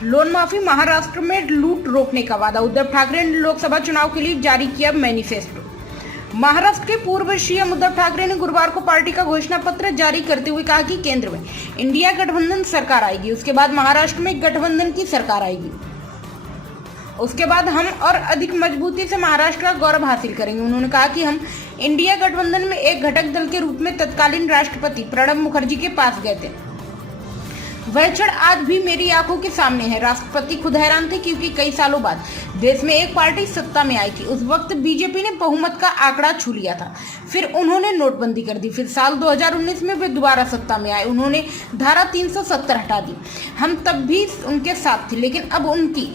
Loan माफी, महाराष्ट्र में लूट रोकने का वादा। उद्धव ठाकरे ने लोकसभा चुनाव के लिए जारी किया मैनिफेस्टो। महाराष्ट्र के पूर्व सीएम उद्धव ठाकरे ने गुरुवार को पार्टी का घोषणा पत्र जारी करते हुए कहा कि केंद्र में इंडिया गठबंधन सरकार आएगी, उसके बाद महाराष्ट्र में गठबंधन की सरकार आएगी, उसके बाद हम और अधिक मजबूती से महाराष्ट्र का गौरव हासिल करेंगे। उन्होंने कहा कि हम इंडिया गठबंधन में एक घटक दल के रूप में तत्कालीन राष्ट्रपति प्रणब मुखर्जी के पास गए थे। वह क्षण आज भी मेरी आंखों के सामने है। राष्ट्रपति खुद हैरान थे क्योंकि कई सालों बाद देश में एक पार्टी सत्ता में आई थी। उस वक्त बीजेपी ने बहुमत का आंकड़ा छू लिया था, फिर उन्होंने नोटबंदी कर दी, फिर साल 2019 में वे दोबारा सत्ता में आए, उन्होंने धारा 370 हटा दी। हम तब भी उनके साथ थे, लेकिन अब उनकी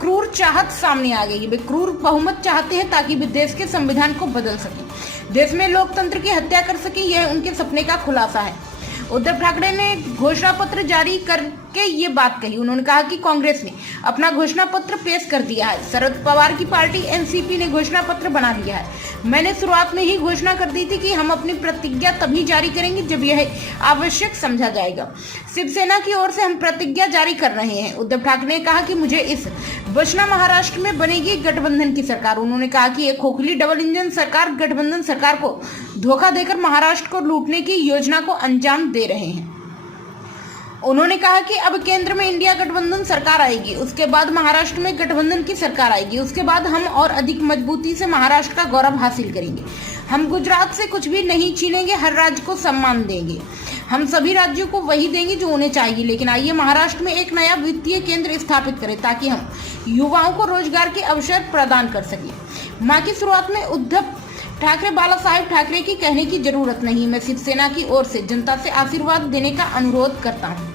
क्रूर चाहत सामने आ गई है। वे क्रूर बहुमत चाहते हैं ताकि वे देश के संविधान को बदल सके, देश में लोकतंत्र की हत्या कर सके। यह उनके सपने का खुलासा है। उद्धव ठाकरे ने घोषणा पत्र जारी करके ये बात कही। उन्होंने कहा कि कांग्रेस ने अपना घोषणा पत्र पेश कर दिया है। शरद पवार की पार्टी एनसीपी ने घोषणा पत्र बना लिया है। मैंने शुरुआत में ही घोषणा कर दी थी कि हम अपनी प्रतिज्ञा तभी जारी करेंगे जब यह आवश्यक समझा जाएगा। शिवसेना की ओर से हम प्रतिज्ञा जारी कर रहे हैं। उद्धव ठाकरे ने कहा कि मुझे इस वचना महाराष्ट्र में बनेगी गठबंधन की सरकार। उन्होंने कहा कि एक खोखली डबल इंजन सरकार गठबंधन सरकार को धोखा देकर महाराष्ट्र को लूटने की योजना को अंजाम दे रहे हैं। उन्होंने कहा कि अब केंद्र में इंडिया गठबंधन सरकार आएगी, उसके बाद महाराष्ट्र में गठबंधन की सरकार आएगी, उसके बाद हम और अधिक मजबूती से महाराष्ट्र का गौरव हासिल करेंगे। हम गुजरात से कुछ भी नहीं छीनेंगे, हर राज्य को सम्मान देंगे। हम सभी राज्यों को वही देंगे जो उन्हें चाहिए, लेकिन आइए महाराष्ट्र में एक नया वित्तीय केंद्र स्थापित करें ताकि हम युवाओं को रोजगार के अवसर प्रदान कर सकें। माँ की शुरुआत में उद्धव ठाकरे बाला साहेब ठाकरे की कहने की जरूरत नहीं। मैं शिवसेना की ओर से जनता से आशीर्वाद देने का अनुरोध करता हूँ।